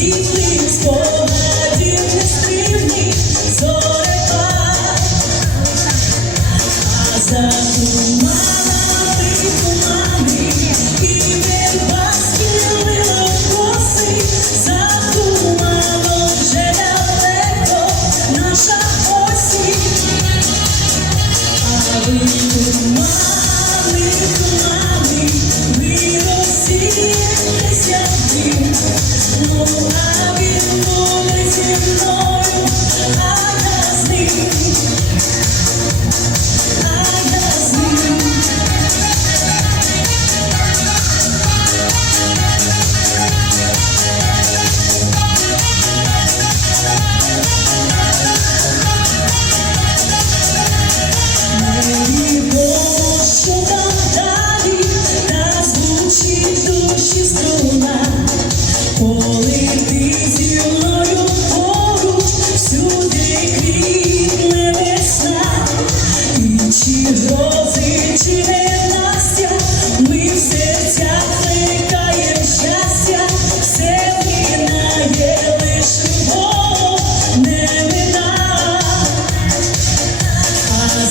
You. Oh,